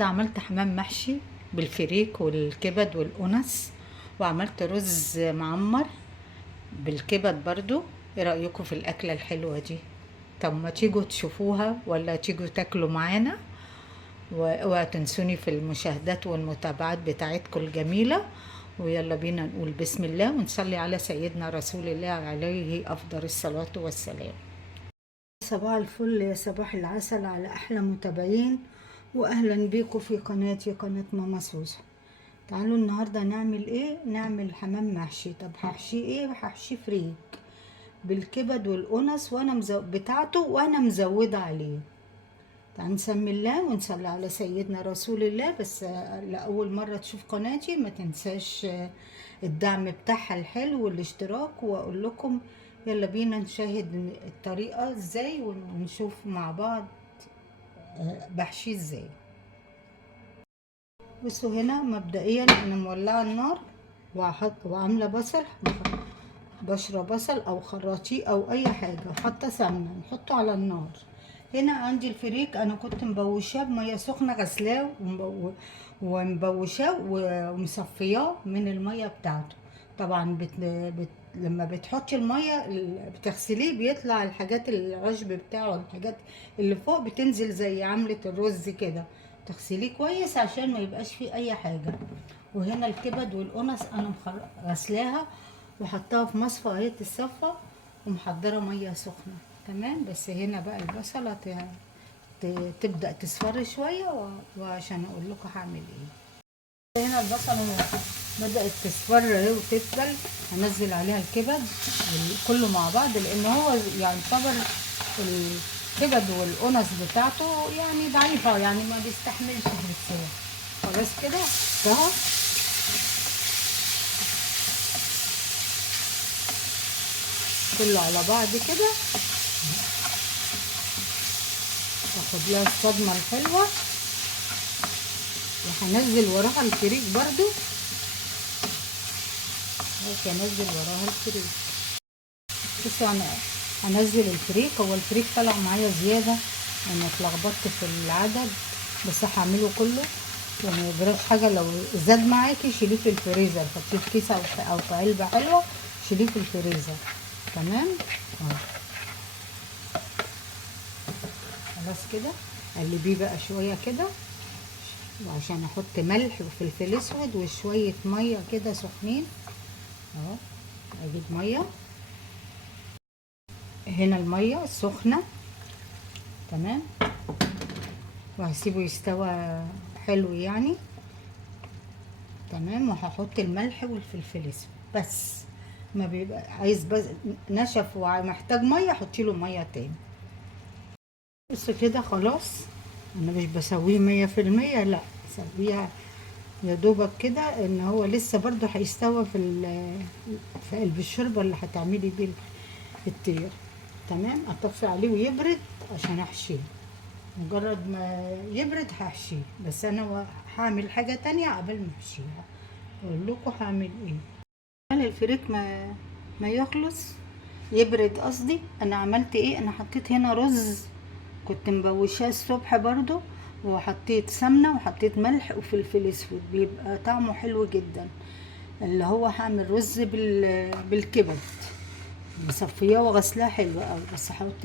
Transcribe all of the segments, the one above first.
عملت حمام محشي بالفريك والكبد والقنص، وعملت رز معمر بالكبد برضو. ايه رأيكم في الأكلة الحلوة دي؟ طب ما تيجوا تشوفوها ولا تيجوا تاكلوا معانا؟ واوعوا تنسوني في المشاهدات والمتابعات بتاعتكم الجميلة. ويلا بينا نقول بسم الله ونصلي على سيدنا رسول الله عليه أفضل الصلاة والسلام. صباح الفل يا صباح العسل على أحلى متابعين، وأهلا بيكم في قناتي قناة ماما سوسة. تعالوا النهاردة نعمل ايه؟ نعمل حمام محشي. طب هحشيه ايه؟ هحشيه فريك بالكبد والقنص بتاعته وانا مزودة عليه. تعالوا نسمي الله ونصلي على سيدنا رسول الله. بس لأول مرة تشوف قناتي ما تنساش الدعم بتاعها الحلو والاشتراك. واقول لكم يلا بينا نشاهد الطريقة ازاي ونشوف مع بعض بحشيه ازاي. بصوا هنا مبدئيا انا مولعه النار وعامله بصل، بشره بصل او خراطيه او اي حاجه، وحاطه سمنه نحطه على النار. هنا عندي الفريك انا كنت مبوشاه بميه سخنه، غسلاه ومبوشاه ومصفياه من الميه بتاعته. طبعا لما بتحطي الميه بتغسليه بيطلع الحاجات العشب بتاعه، الحاجات اللي فوق بتنزل زي عملة الرز كده. تغسليه كويس عشان ما يبقاش فيه اي حاجه. وهنا الكبد والقنص انا غسلاها وحطها في مصفى اهي تتصفى، ومحضره ميه سخنه. تمام. بس هنا بقى البصله تبدا تصفر شويه وعشان اقول لكم هعمل ايه. هنا البصله بدات تصفر اهي وتدبل. هنزل عليها الكبد كله مع بعض، لان هو يعتبر الكبد والقنص بتاعته يعني ضعيفه، يعني ما بيستحملش السوا. خلاص كده احطها كله على بعض كده، اخد لها الصدمه الحلوه. وهنزل وراها الفريك برضو، هنزل وراها الفريك. بصوا انا هنزل الفريك. هو الفريك طلع معايا زياده، انا اتلخبطت في العدد، بس هعمله كله وما يجراش حاجه. لو زاد معاكي شيليه في الفريزر، حطيه في كيسه او في علبه حلوه، شيليه في الفريزر. تمام. خلاص كده قلبيه بقى شويه كده، وعشان احط ملح وفلفل اسود وشويه ميه كده سخنين اهو. اجيب ميه، هنا الميه سخنه. تمام. وهسيبه يستوى حلو يعني. تمام. وهحط الملح والفلفل اسود بس. ما بيبقى عايز بس نشف ومحتاج ميه حطي له ميه تاني. بس كده خلاص. انا مش بسويه 100%، لا بسويها يا دوبك كده، ان هو لسه برضو هيستوى في قلب الشوربه اللي هتعملي بيه الطير. تمام. اطفي عليه ويبرد عشان احشيه. مجرد ما يبرد هحشيه. بس انا هعمل حاجه تانية قبل ما احشيها، اقول لكم هعمل ايه. الفريك ما يخلص يبرد قصدي. انا عملت ايه؟ انا حطيت هنا رز كنت مبوشاه الصبح برضو، وحطيت سمنه وحطيت ملح وفلفل اسود، بيبقى طعمه حلو جدا. اللي هو هعمل رز بالكبد، مصفياه وغسلاه حلو قوي. بس هحط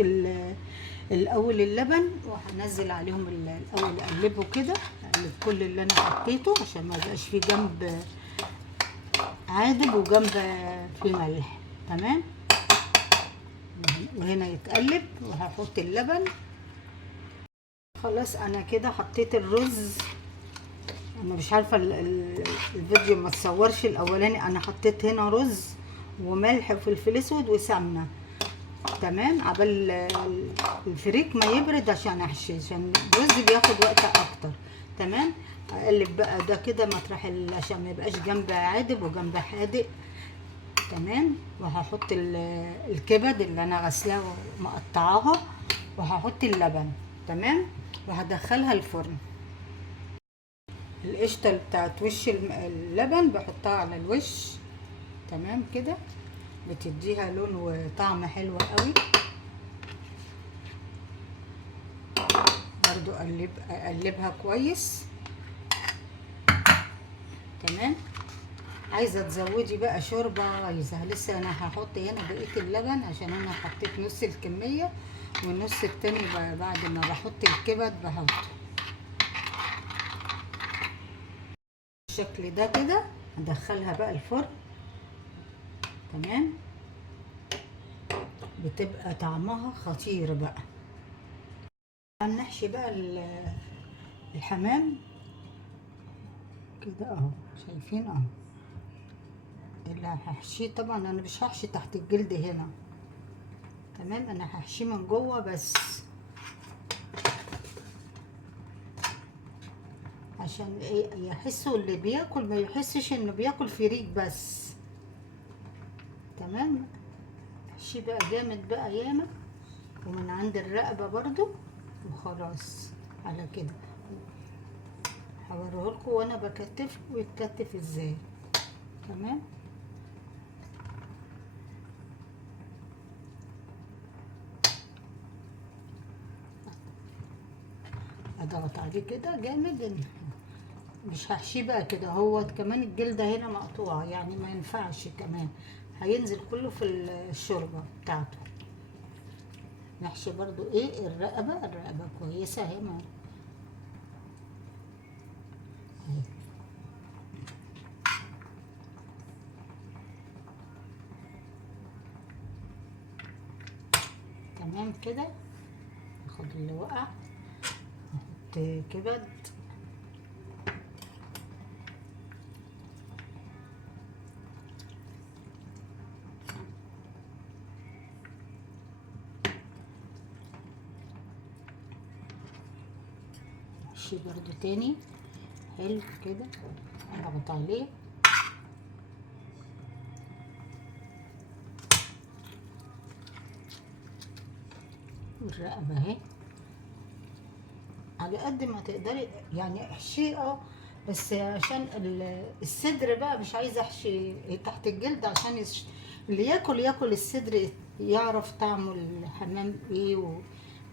الاول اللبن وهنزل عليهم الاول، اقلبه كده، اقلب كل اللي انا حطيته عشان ما يبقاش فيه جنب عادب وجنب فيه ملح. تمام. وهنا يتقلب وهحط اللبن. خلاص انا كده حطيت الرز. انا مش عارفه الفيديو ما تصورش الاولاني. انا حطيت هنا رز وملح وفلفل اسود وسمنه. تمام. عبال الفريك ما يبرد عشان احشي، عشان الرز بياخد وقت اكتر. تمام. اقلب بقى ده كده مطرح عشان ما يبقاش جنب عادب وجنب حادق. تمام. وهحط الكبد اللي انا غسلاها ومقطعاها، وهحط اللبن. تمام. وهدخلها الفرن. القشطه بتاعت وش اللبن بحطها على الوش. تمام كده بتديها لون وطعم حلو قوي. برضو اقلبها كويس. تمام. عايزه تزودي بقى شوربه، عايزه لسه انا هحط هنا بقيه اللبن عشان انا حطيت نص الكميه، والنص التاني بعد ما بحط الكبد بحطه بالشكل ده كده. هدخلها بقى الفرن. تمام. بتبقى طعمها خطير بقى. هنحشي بقى الحمام كده اهو، شايفين اهو. اللي هحشيه طبعا انا مش هحشي تحت الجلد هنا، تمام. انا هحشيه من جوه بس عشان ايه يحسوا اللي بياكل ما يحسش انه بياكل فريك بس. تمام. احشيه بقى جامد بقى ياما، ومن عند الرقبه برضو، وخلاص على كده. هوريهولكوا وانا بكتف ويتكتف ازاي. تمام. اضغط عليه كده جامد. مش هحشيه بقى كده، هو كمان الجلده هنا مقطوعه يعني ما ينفعش، كمان هينزل كله في الشوربه بتاعته. نحشي برضو ايه الرقبه كويسه اهي. تمام كده. ناخد اللي وقع، نحط كبد، نحشي برضو تاني حلو كده، نضغط عليه. والرقبه اهي على قد ما تقدري يعني احشيه بس عشان الصدر بقى مش عايزه احشي تحت الجلد عشان اللي ياكل الصدر يعرف طعمه الحمام ايه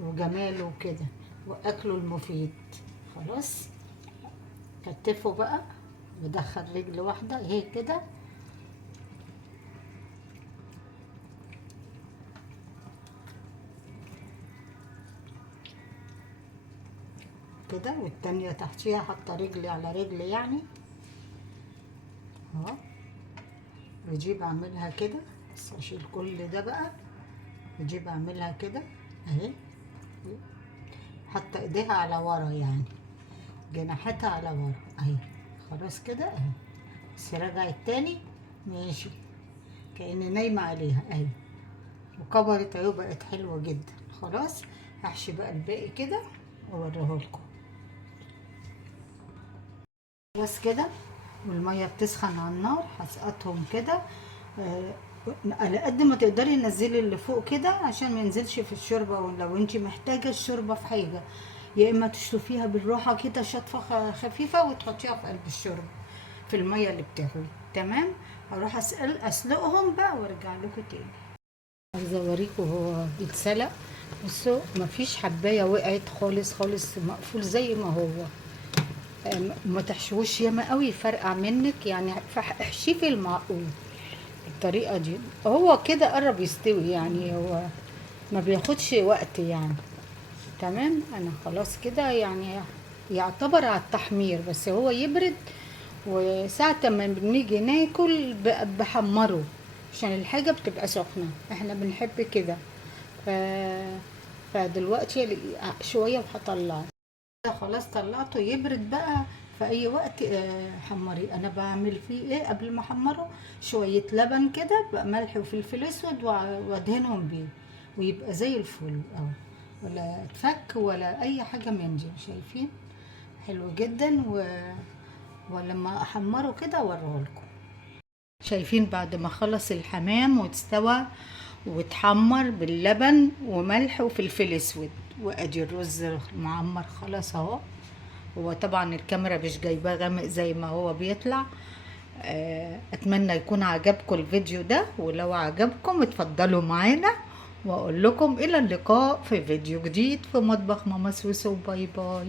وجماله وكده واكله المفيد. خلاص كتفه بقى، بدخل رجل واحده اهي كده، كده، والتانية تحتيها حاطه رجلي على رجلي يعني اهو. بجيب اعملها كده بس اشيل كل ده بقى، بجيب اعملها كده اهي، حاطه ايديها على ورا يعني جناحتها على ورا اهي. خلاص كده اهي، بس رجعت تاني ماشي كأني نايمه عليها اهي، وكبرت اهي وبقت حلوه جدا. خلاص هحشي بقى الباقي كده واوريهولكم. خلاص كده، والميه بتسخن على النار، هسقطهم كده على قد ما تقدري نزلي اللي فوق كده عشان ما ينزلش في الشوربه. ولو انت محتاجه الشوربه في حاجه، يا اما تشطفيها بالراحه كده شطفه خفيفه وتحطيها في قلب الشوربه في الميه اللي بتغلي. تمام. هروح اسلقهم بقى وارجع لكم تاني. عايزه اوريكم هو بيتسلق. بصوا مفيش حبايه وقعت خالص خالص، مقفول زي ما هو. ما تحشوش ياما قوي يفرقع منك يعني، احشيه في المعقول الطريقه دي. هو كده قرب يستوي يعني، هو ما بياخدش وقت يعني. تمام. انا خلاص كده يعني يعتبر على التحمير، بس هو يبرد، وساعة ما بنيجي ناكل بحمره عشان الحاجة بتبقى سخنة، احنا بنحب كده. ف... فدلوقتي شوية وهطلعه. خلاص طلعته يبرد بقى في اي وقت. حمري. انا بعمل فيه ايه قبل ما احمره؟ شويه لبن كده بقى، ملح وفلفل اسود، وادهنهم بيه ويبقى زي الفل اهو، ولا اتفك ولا اي حاجه من دي. شايفين حلو جدا ولما احمره كده اوريهولكم. شايفين بعد ما خلص الحمام واستوى واتحمر باللبن وملح وفلفل اسود، وادي الرز معمر خلاص اهو. هو طبعا الكاميرا مش جايباه غامق زي ما هو بيطلع. اتمنى يكون عجبكم الفيديو ده، ولو عجبكم اتفضلوا معانا، واقول لكم الى اللقاء في فيديو جديد في مطبخ ماما سوسو. باي باي.